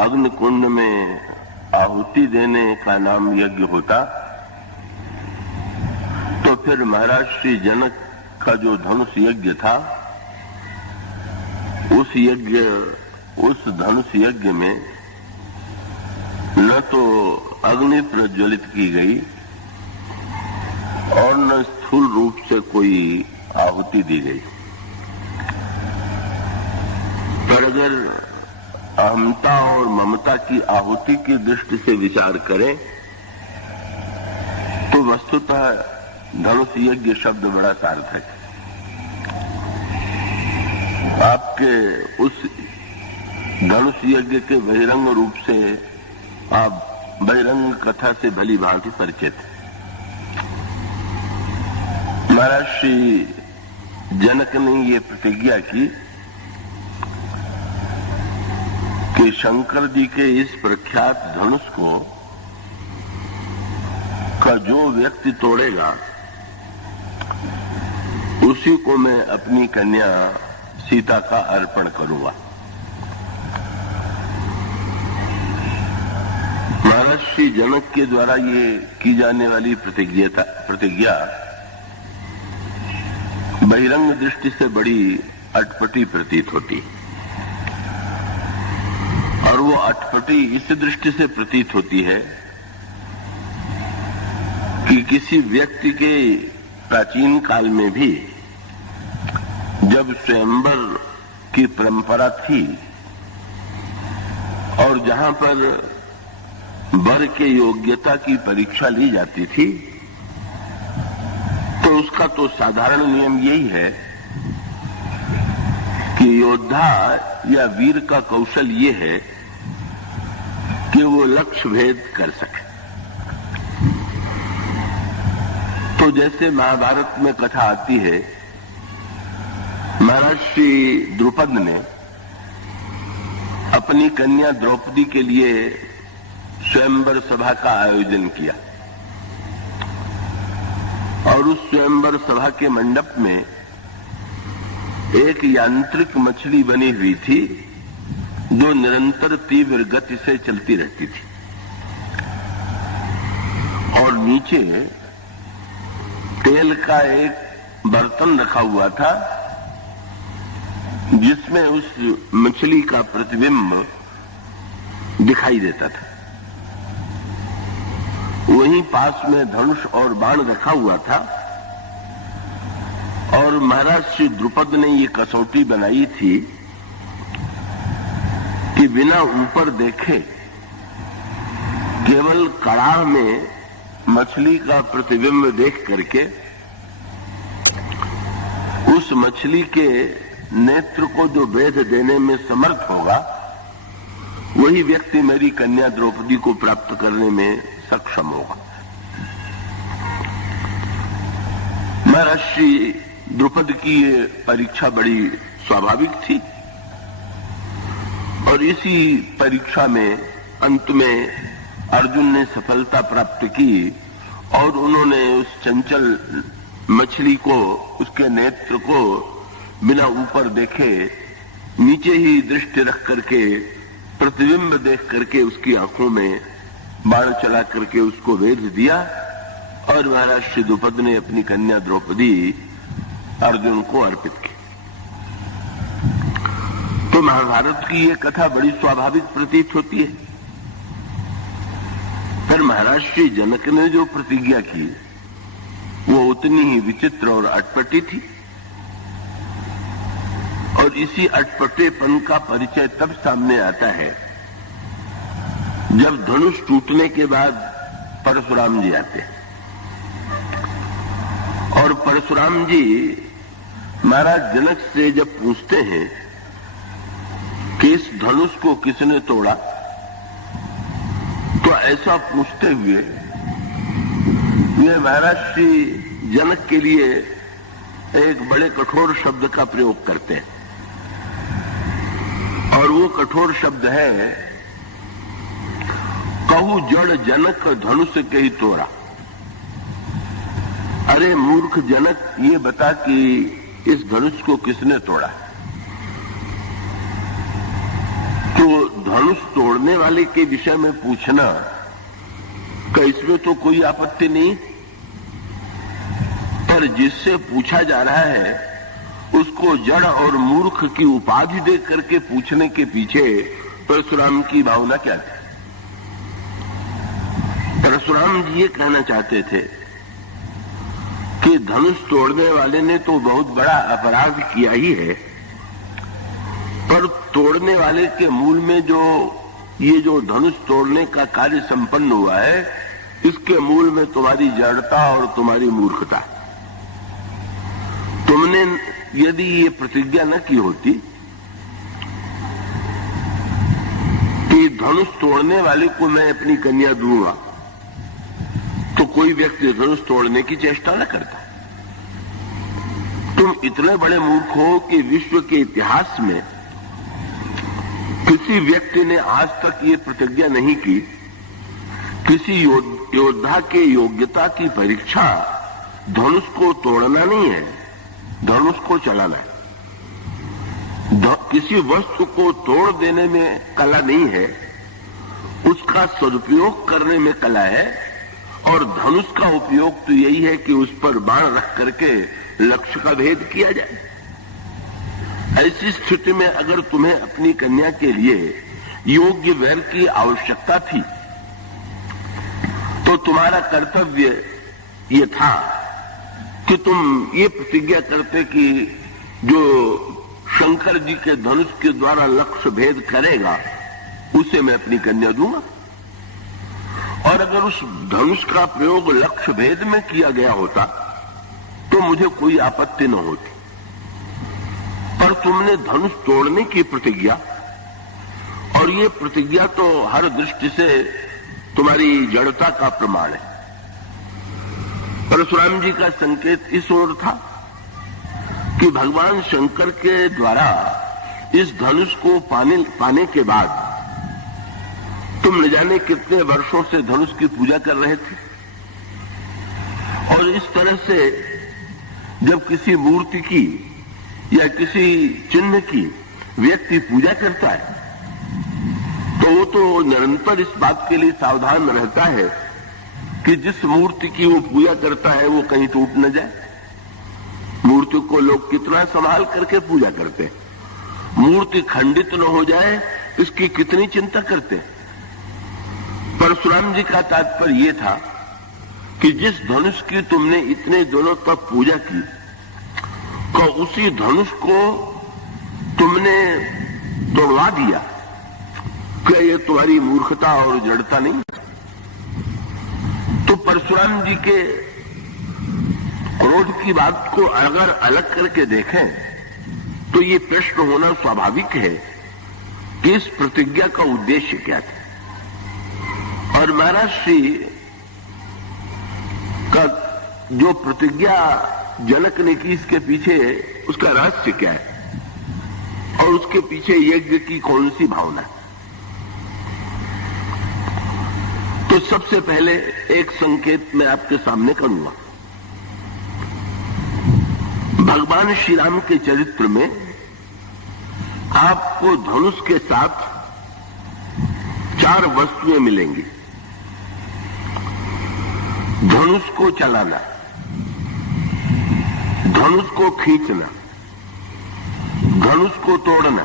अग्नि कुंड में आहुति देने का नाम यज्ञ होता, तो फिर महाराज श्री जनक का जो धनुष यज्ञ था, उस धनुष यज्ञ में न तो अग्नि प्रज्वलित की गई और न स्थूल रूप से कोई आहुति दी गई। पर अगर अहमता और ममता की आहुति की दृष्टि से विचार करें तो वस्तुतः धनुष यज्ञ शब्द बड़ा सार्थक है। आपके उस धनुष यज्ञ के बहिरंग रूप से आप बहिरंग कथा से भली भांति परिचित हैं। महाराज श्री जनक ने ये प्रतिज्ञा की कि शंकर जी के इस प्रख्यात धनुष को का जो व्यक्ति तोड़ेगा उसी को मैं अपनी कन्या सीता का अर्पण करूंगा। महाराज श्री जनक के द्वारा ये की जाने वाली प्रतिज्ञा बहिरंग दृष्टि से बड़ी अटपटी प्रतीत होती, और वो अटपटी इस दृष्टि से प्रतीत होती है कि किसी व्यक्ति के प्राचीन काल में भी जब स्वयंवर की परंपरा थी और जहां पर वर के योग्यता की परीक्षा ली जाती थी, तो उसका तो साधारण नियम यही है कि योद्धा या वीर का कौशल ये है कि वो लक्ष्य भेद कर सके। तो जैसे महाभारत में कथा आती है, महाराज श्री द्रुपद ने अपनी कन्या द्रौपदी के लिए स्वयंवर सभा का आयोजन किया और उस स्वयंवर सभा के मंडप में एक यांत्रिक मछली बनी हुई थी जो निरंतर तीव्र गति से चलती रहती थी, और नीचे तेल का एक बर्तन रखा हुआ था जिसमें उस मछली का प्रतिबिंब दिखाई देता था। वहीं पास में धनुष और बाण रखा हुआ था, और महाराज श्री द्रुपद ने ये कसौटी बनाई थी कि बिना ऊपर देखे केवल कड़ाह में मछली का प्रतिबिंब देख करके उस मछली के नेत्र को जो भेद देने में समर्थ होगा, वही व्यक्ति मेरी कन्या द्रौपदी को प्राप्त करने में सक्षम होगा। महाराज श्री द्रुपद की ये परीक्षा बड़ी स्वाभाविक थी, और इसी परीक्षा में अंत में अर्जुन ने सफलता प्राप्त की और उन्होंने उस चंचल मछली को, उसके नेत्र को बिना ऊपर देखे नीचे ही दृष्टि रख करके प्रतिबिंब देख करके उसकी आंखों में बाण चला करके उसको वेद दिया, और महाराज श्री द्रुपद ने अपनी कन्या द्रौपदी अर्जुन को अर्पित की। तो महाभारत की ये कथा बड़ी स्वाभाविक प्रतीत होती है। पर महाराज श्री जनक ने जो प्रतिज्ञा की वो उतनी ही विचित्र और अटपटी थी, और इसी अटपटेपन का परिचय तब सामने आता है जब धनुष टूटने के बाद परशुराम जी आते हैं, और परशुराम जी महाराज जनक से जब पूछते हैं कि इस धनुष को किसने तोड़ा, तो ऐसा पूछते हुए ये महाराज श्री जनक के लिए एक बड़े कठोर शब्द का प्रयोग करते हैं, और वो कठोर शब्द है कहू जड़ जनक धनुष के ही तोड़ा। अरे मूर्ख जनक, ये बता कि इस धनुष को किसने तोड़ा। तो धनुष तोड़ने वाले के विषय में पूछना कि इसमें तो कोई आपत्ति नहीं, पर जिससे पूछा जा रहा है उसको जड़ और मूर्ख की उपाधि दे करके पूछने के पीछे परशुराम की भावना क्या थी? परशुराम जी ये कहना चाहते थे कि धनुष तोड़ने वाले ने तो बहुत बड़ा अपराध किया ही है, पर तोड़ने वाले के मूल में ये जो धनुष तोड़ने का कार्य संपन्न हुआ है, इसके मूल में तुम्हारी जड़ता और तुम्हारी मूर्खता। तुमने यदि ये प्रतिज्ञा न की होती कि धनुष तोड़ने वाले को मैं अपनी कन्या दूंगा, तो कोई व्यक्ति धनुष तोड़ने की चेष्टा न करता। तुम इतने बड़े मूर्ख हो कि विश्व के इतिहास में किसी व्यक्ति ने आज तक ये प्रतिज्ञा नहीं की, किसी योद्धा के योग्यता की परीक्षा धनुष को तोड़ना नहीं है, धनुष को चलाना है। किसी वस्तु को तोड़ देने में कला नहीं है, उसका सदुपयोग करने में कला है। और धनुष का उपयोग तो यही है कि उस पर बाण रख करके लक्ष्य का भेद किया जाए। ऐसी स्थिति में अगर तुम्हें अपनी कन्या के लिए योग्य वर की आवश्यकता थी, तो तुम्हारा कर्तव्य ये था कि तुम ये प्रतिज्ञा करते कि जो शंकर जी के धनुष के द्वारा लक्ष्य भेद करेगा उसे मैं अपनी कन्या दूंगा। और अगर उस धनुष का प्रयोग लक्ष्य भेद में किया गया होता तो मुझे कोई आपत्ति न होती, पर तुमने धनुष तोड़ने की प्रतिज्ञा, और ये प्रतिज्ञा तो हर दृष्टि से तुम्हारी जड़ता का प्रमाण है। परशुराम जी का संकेत इस ओर था कि भगवान शंकर के द्वारा इस धनुष को पाने के बाद तुम न जाने कितने वर्षों से धनुष की पूजा कर रहे थे, और इस तरह से जब किसी मूर्ति की या किसी चिन्ह की व्यक्ति पूजा करता है तो वो तो निरंतर इस बात के लिए सावधान रहता है कि जिस मूर्ति की वो पूजा करता है वो कहीं टूट न जाए। मूर्ति को लोग कितना संभाल करके पूजा करते हैं, मूर्ति खंडित न हो जाए इसकी कितनी चिंता करते हैं। परशुराम जी का तात्पर्य ये था कि जिस धनुष की तुमने इतने दिनों तक पूजा की, तो उसी धनुष को तुमने तोड़वा दिया। क्या ये तुम्हारी मूर्खता और जड़ता नहीं? तो परशुराम जी के क्रोध की बात को अगर अलग करके देखें तो ये प्रश्न होना स्वाभाविक है कि इस प्रतिज्ञा का उद्देश्य क्या था। और महाराज श्री का जो प्रतिज्ञा जनक ने की, इसके पीछे उसका रहस्य क्या है और उसके पीछे यज्ञ की कौन सी भावना है। तो सबसे पहले एक संकेत मैं आपके सामने करूंगा। भगवान श्री राम के चरित्र में आपको धनुष के साथ 4 वस्तुएं मिलेंगी। धनुष को चलाना, धनुष को खींचना, धनुष को तोड़ना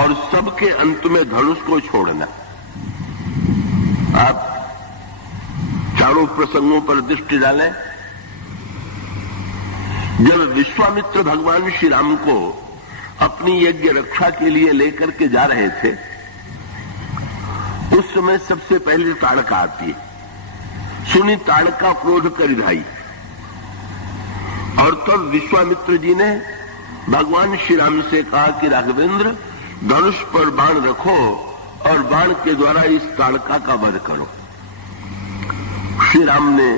और सबके अंत में धनुष को छोड़ना। आप चारों प्रसंगों पर दृष्टि डालें। जब विश्वामित्र भगवान श्री राम को अपनी यज्ञ रक्षा के लिए लेकर के जा रहे थे, उस समय सबसे पहले ताड़का आती है। सुनी ताड़का क्रोध कर ढाई, और तब विश्वामित्र जी ने भगवान श्री राम से कहा कि राघवेंद्र, धनुष पर बाण रखो और बाण के द्वारा इस ताड़का का वध करो। श्री राम ने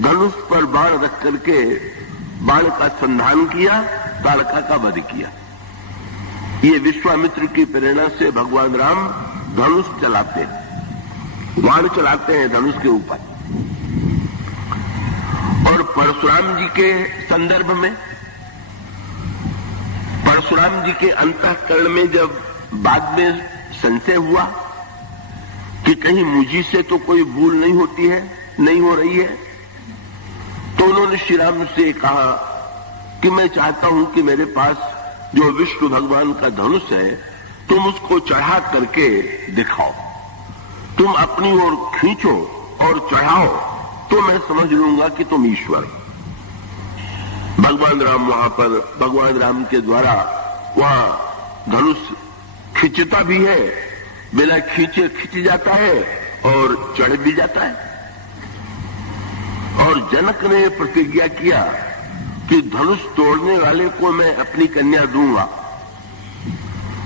धनुष पर बाण रख करके बाण का संधान किया, ताड़का का वध किया। ये विश्वामित्र की प्रेरणा से भगवान राम धनुष चलाते हैं, बाण चलाते हैं धनुष के ऊपर। और परशुराम जी के संदर्भ में, परशुराम जी के अंतःकरण में जब बाद में संशय हुआ कि कहीं मुझी से तो कोई भूल नहीं होती है, नहीं हो रही है। तो उन्होंने श्री राम से कहा कि मैं चाहता हूं कि मेरे पास जो विष्णु भगवान का धनुष है तुम उसको चढ़ा करके दिखाओ, तुम अपनी ओर खींचो और चढ़ाओ तो मैं समझ लूंगा कि तुम ईश्वर। भगवान राम वहां पर भगवान राम के द्वारा वहां धनुष खींचता भी है, बिना खींचे खींच जाता है और चढ़ भी जाता है। और जनक ने प्रतिज्ञा किया कि धनुष तोड़ने वाले को मैं अपनी कन्या दूंगा,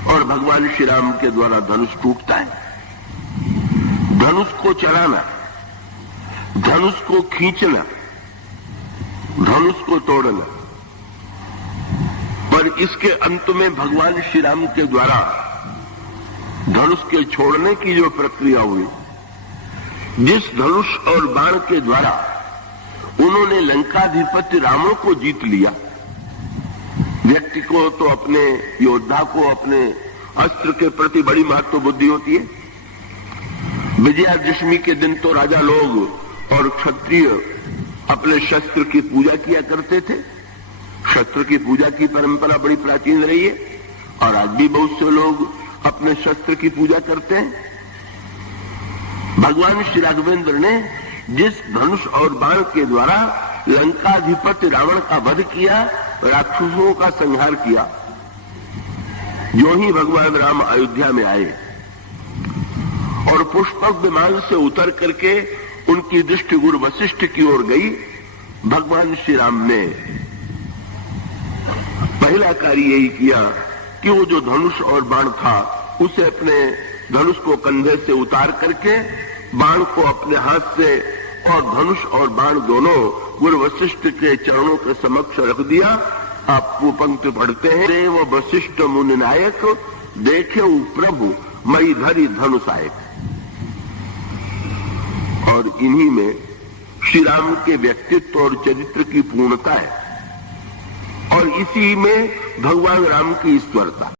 और भगवान श्री राम के द्वारा धनुष टूटता है। धनुष को चढ़ाना, धनुष को खींचना, धनुष को तोड़ना, पर इसके अंत में भगवान श्री राम के द्वारा धनुष के छोड़ने की जो प्रक्रिया हुई, जिस धनुष और बाण के द्वारा उन्होंने लंकाधिपति रावण को जीत लिया। व्यक्ति को तो अपने योद्धा को अपने अस्त्र के प्रति बड़ी महत्व बुद्धि होती है। विजयादशमी के दिन तो राजा लोग और क्षत्रिय अपने शस्त्र की पूजा किया करते थे। शस्त्र की पूजा की परंपरा बड़ी प्राचीन रही है और आज भी बहुत से लोग अपने शस्त्र की पूजा करते हैं। भगवान श्री राघवेंद्र ने जिस धनुष और बाण के द्वारा लंकाधिपति रावण का वध किया, राक्षसों का संहार किया, जो ही भगवान राम अयोध्या में आए और पुष्पक विमान से उतर करके उनकी दृष्टि गुरु वशिष्ठ की ओर गई, भगवान श्री राम ने पहला कार्य यही किया कि वो जो धनुष और बाण था उसे अपने धनुष को कंधे से उतार करके बाण को अपने हाथ से और धनुष और बाण दोनों गुरु वशिष्ठ के चरणों के समक्ष रख दिया। आप वो पंक्ति पढ़ते हैं, देव वशिष्ठ मुनि नायक देखे प्रभु मई धरी धनुषायक। और इन्हीं में श्री राम के व्यक्तित्व और चरित्र की पूर्णता है और इसी में भगवान राम की ईश्वरता।